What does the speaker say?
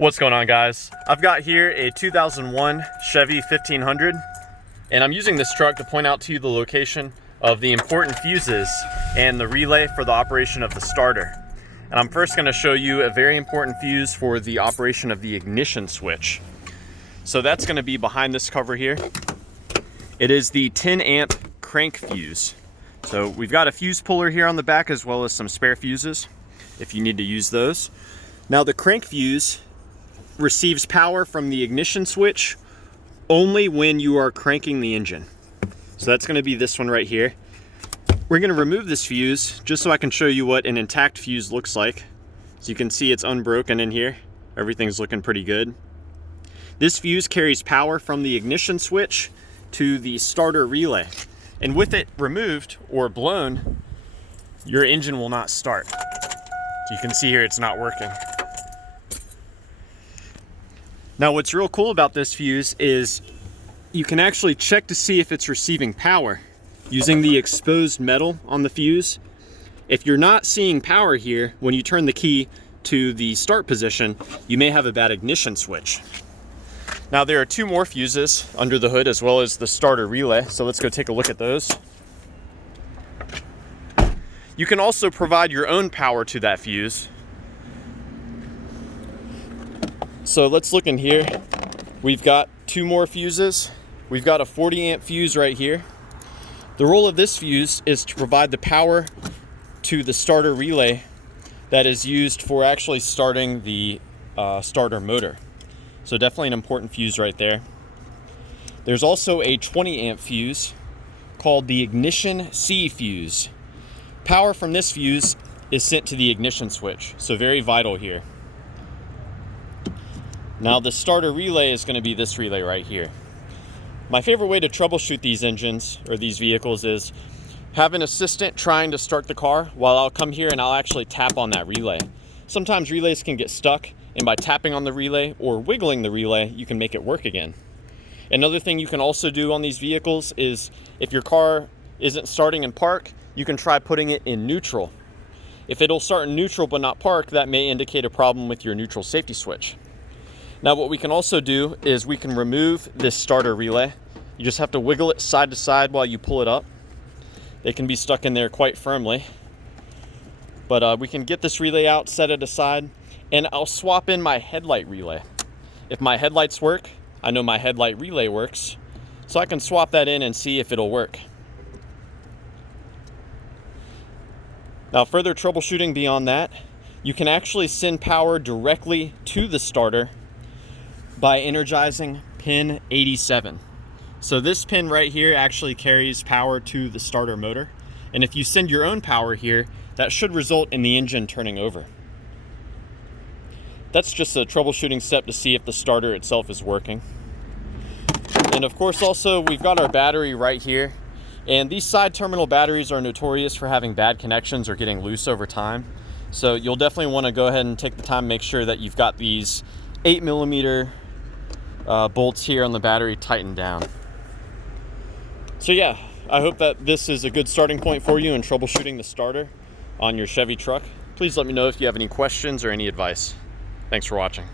What's going on, guys? I've got here a 2001 Chevy 1500, and I'm using this truck to point out to you the location of the important fuses and the relay for the operation of the starter. And I'm first going to show you a very important fuse for the operation of the ignition switch. So that's going to be behind this cover here. It is the 10 amp crank fuse. So we've got a fuse puller here on the back as well as some spare fuses if you need to use those. Now the crank fuse receives power from the ignition switch only when you are cranking the engine. So that's going to be this one right here. We're going to remove this fuse just so I can show you what an intact fuse looks like. So you can see it's unbroken in here. Everything's looking pretty good. This fuse carries power from the ignition switch to the starter relay. And with it removed or blown, your engine will not start. So you can see here it's not working. Now what's real cool about this fuse is you can actually check to see if it's receiving power using the exposed metal on the fuse. If you're not seeing power here, when you turn the key to the start position, you may have a bad ignition switch. Now there are two more fuses under the hood as well as the starter relay, so let's go take a look at those. You can also provide your own power to that fuse. So let's look in here. We've got two more fuses. We've got a 40 amp fuse right here. The role of this fuse is to provide the power to the starter relay that is used for actually starting the starter motor. So definitely an important fuse right there. There's also a 20 amp fuse called the ignition C fuse. Power from this fuse is sent to the ignition switch, so very vital here. Now the starter relay is going to be this relay right here. My favorite way to troubleshoot these engines or these vehicles is have an assistant trying to start the car while I'll come here and I'll actually tap on that relay. Sometimes relays can get stuck, and by tapping on the relay or wiggling the relay, you can make it work again. Another thing you can also do on these vehicles is if your car isn't starting in park, you can try putting it in neutral. If it'll start in neutral but not park, that may indicate a problem with your neutral safety switch. Now what we can also do is we can remove this starter relay. You just have to wiggle it side to side while you pull it up. They can be stuck in there quite firmly. But we can get this relay out, set it aside, and I'll swap in my headlight relay. If my headlights work, I know my headlight relay works, so I can swap that in and see if it'll work. Now further troubleshooting beyond that, you can actually send power directly to the starter by energizing pin 87. So this pin right here actually carries power to the starter motor. And if you send your own power here, that should result in the engine turning over. That's just a troubleshooting step to see if the starter itself is working. And of course also we've got our battery right here. And these side terminal batteries are notorious for having bad connections or getting loose over time. So you'll definitely want to go ahead and take the time to make sure that you've got these 8mm bolts here on the battery tightened down. So yeah, I hope that this is a good starting point for you in troubleshooting the starter on your Chevy truck. Please let me know if you have any questions or any advice. Thanks for watching.